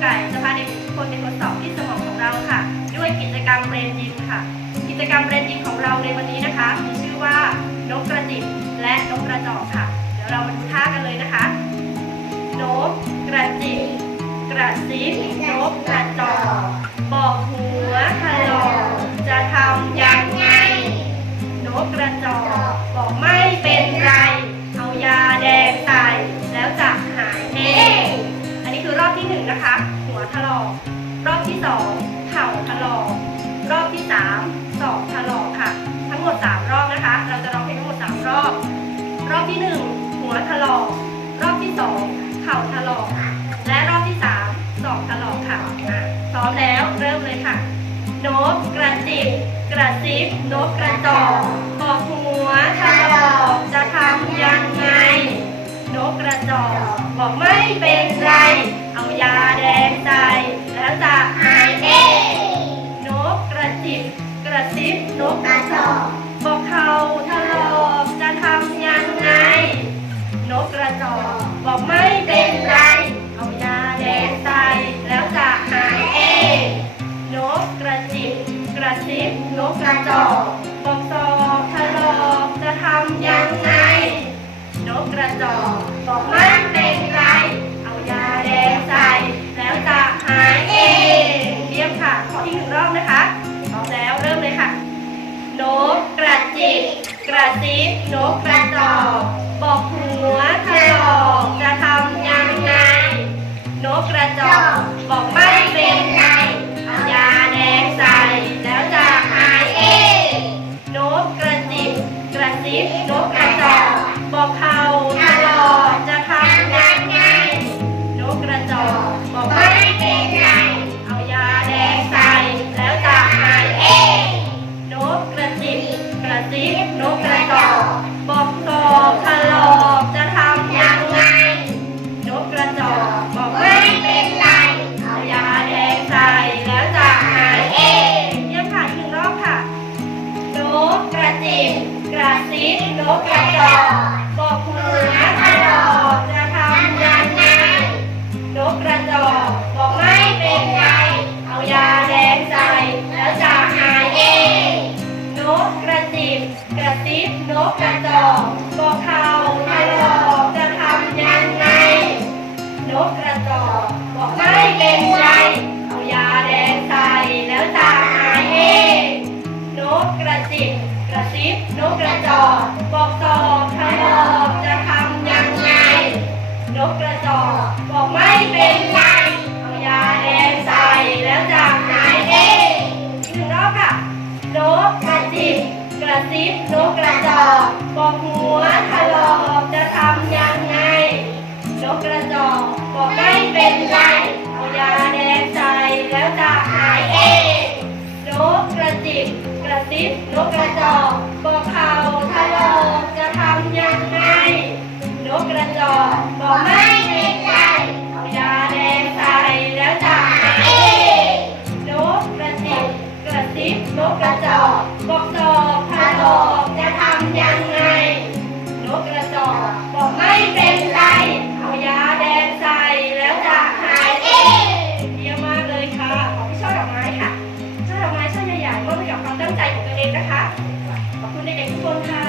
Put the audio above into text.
ไก่จะพาเด็กทุกคนไปทดสอบที่สมองของเราค่ะ ด้วยกิจกรรมเบรนยิมค่ะ กิจกรรมเบรนยิมของเราในวันนี้นะคะ มีชื่อว่านกกระจิบและนกกระจอกค่ะ เดี๋ยวเรามาดูท่ากันเลยนะคะนกกระจิบกระซิบนกกระจอกบอกหัวถลอกจะทำยังไงนกกระจอกบอกไม่ ที่หนึ่งนะคะ หัวถลอกรอบที่สองเข่าถลอกรอบที่สามศอกถลอกค่ะ ทั้งหมดสามรอบนะคะ เราจะร้องเพลงทั้งหมดสามรอบ รอบที่หนึ่งหัวถลอกรอบที่สองเข่าถลอกและรอบที่สามศอกถลอกค่ะอะพร้อมแล้วเริ่มเลยค่ะนกกระจิบกระซิบนกกระจอกบอกหัวถลอกจะทำยังไงนกกระจอกบอกไม่เป็น กร นกกระจอกบอกตอกถลอกจะทำยังไง นกกระจอกบอกไม่เป็นไรเอายาแดงใส่แล้วจะหายเองหนึ่งรอบค่ะ นกกระจิบกระซิบนกกระจอกบอกหัวถลอกจะทำยังไง กระจิบกระซิบนกกระจอกบอกเขาถลอกจะทำยังไงนกกระจอกบอกไม่เป็นไรเอายาแดงใส่แล้วจะหายเองนกกระจิบกระซิบนกกระจอกบอกจอกถลอกจะทำยังไงนกกระจอกบอกไม่เป็นไร ดอกๆมอบให้กับความตั้งใจของตัวเองนะคะ ขอบคุณเด็กๆทุกคนค่ะ